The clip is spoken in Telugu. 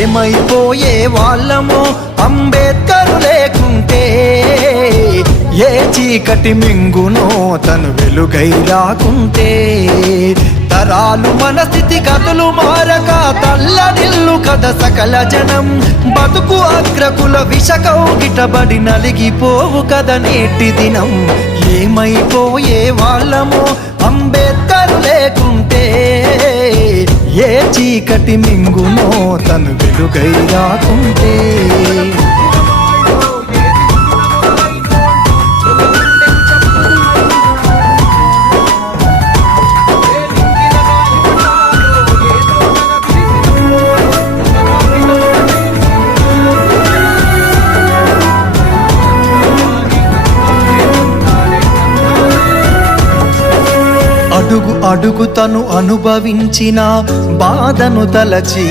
ఏమైపోయే వాళ్ళమో అంబేద్కర్ లేకుంటే, ఏ చీకటి మింగునో తను వెలుగై రాకుంటే, తరాలు మన స్థితి గతులు మారక తల్లడిల్లు కథ సకల జనం, బతుకు అగ్రకుల విషకౌగిటబడి నలిగిపోవు కథ నేటి దినం. ఏమైపోయే వాళ్ళమో అంబేద్కర్ లేకుంటే, ఏ చీకటి మింగునో తను వెలుగై రాకుంటే. అడుగు అడుగు తను అనుభవించిన బాధను తలచి,